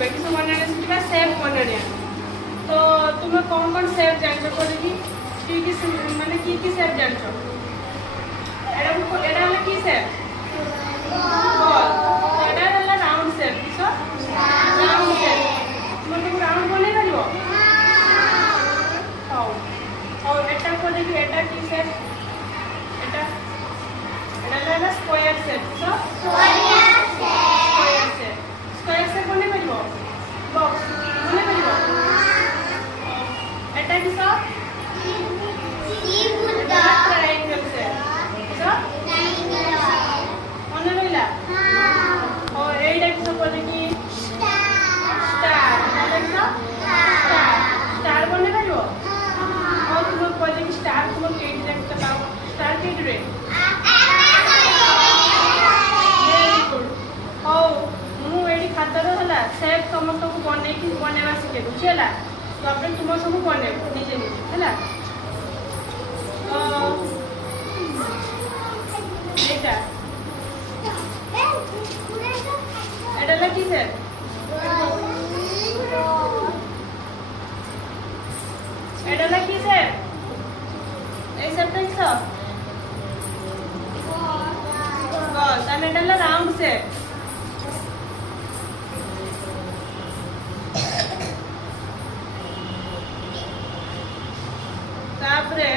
शिखा कि सब बनाने शिखा सेप बनाने तो तुम्हें कौन सेप जानछ कोली की माने की सेप जानछ एडा हला की सेप बॉल एडा हला राउंड सेप किस राउंड सेप तुम राउंड बने परिबो हां और एटा को देखि एटा की सेप एटा हला स्क्वायर सेप सो स्क्वायर सेप बने परिबो बॉक्स बने परिबो एटा किस ट्रायंगल सेप किस मन रहिला और एटा किस बोले कि स्टार स्टार बने परिबो और तुम बोले कि स्टार तुम केडी देखते पाओ स्टार केडी रे खातर है सेप समस्त को बनवा शिखे दूसरी है तापर तुम सब बन निजे निजे है एटा कि सेप एटा कि सेप ए सेपटा किस बस एंड एटा राउंड सेप तापरे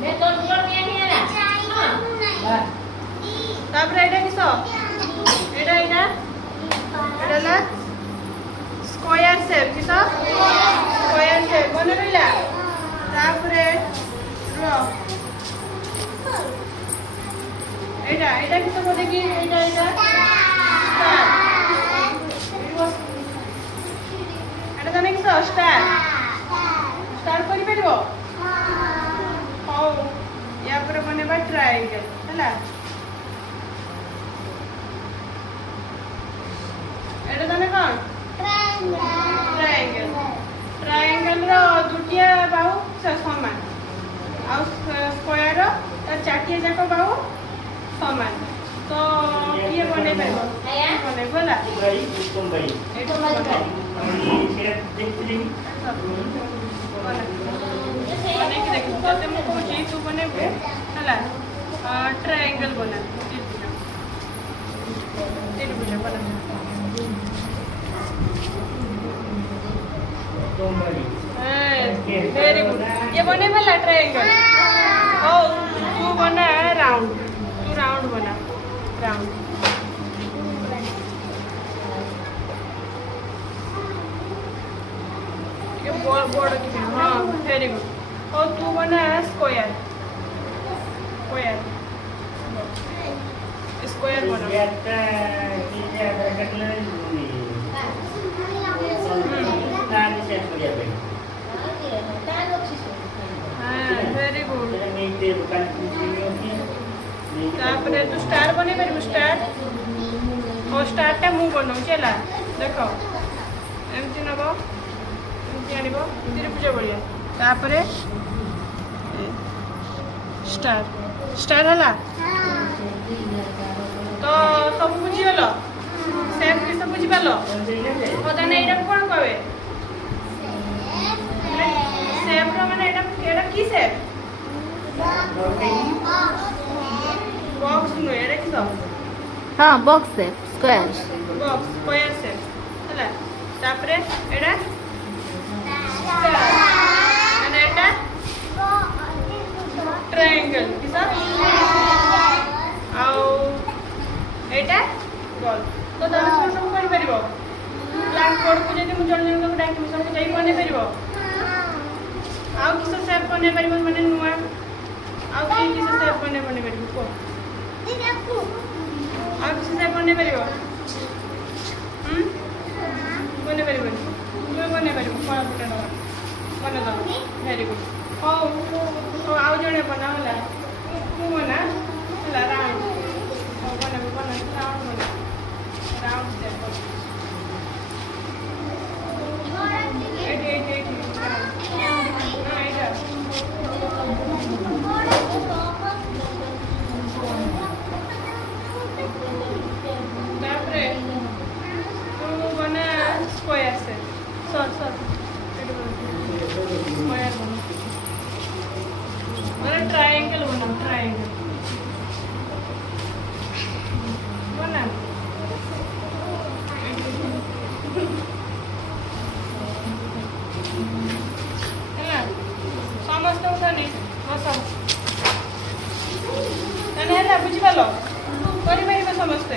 मैं तो कर दिया नहीं है ना तापरे एटा किसो एटा ला स्क्वायर शेप किसो स्क्वायर शेप बने रहिला तापरे रो एटा किसो बोले कि एटा स्टार एटा जाने किसो स्टार स्टार करि परिबो हां या पर बनेबा ट्रायंगल हला एटा जाने कोन ट्रायंगल रो दुटिया बाहु समान आ स्क्वायर रो तार चाटिया जाको बाहु समान तो ये बने परिबो बने बोला एटा बने तते मु कहूँ तू बनबे है ट्रायंगल बना वेरी गुड ये बने वाला ट्रायंगल ओ तू बना राउंड तू राउंड बना राउंड ये बोर्ड की हाँ वेरी गुड और तू बना स्क्वायर स्क्वायर स्क्वायर बना वेरी गुड तापरे तू स्टार बने पारिबो स्टार और स्टारटा मु बनाऊ चला देखो एमती नबो एमती आनिबो तिरुपूजा बढ़िया तापरे स्टार स्टार हला तो सब बुझी गलो सेप के सब बुझी पालो पता नहीं एटा कोन कहबे सेप रो माने एटा की सेप बॉक्स नो एटा की सब हां बॉक्स सेप स्क्वायर सेप हला तापरे एटा ट्रायंगल किसा आउ एटा गोल तो तमे सब कर परिबो ब्लैक बोर्ड को जदि मु जण जण को डाकि सब जाई बने परिबो आउ किस शेप बने परिबो माने नुआ आउ किस शेप बने परिबो को आउ किस शेप बने परिबो बने परिबो तू बने परिबो कोन बटन बने दो वेरी गुड ओ आउ जणे बना होला तू बना होला राउंड ओ बना राउंड बना round shape sir sir square बनो मैंने ट्रायंगल बनाओ ट्रायंगल बना ହେଲା ସମସ୍ତେ ଉଠନି ବସ ତାହେଲେ ହେଲା ବୁଝିପାରିଲ କରିପାରିବେ ସମସ୍ତେ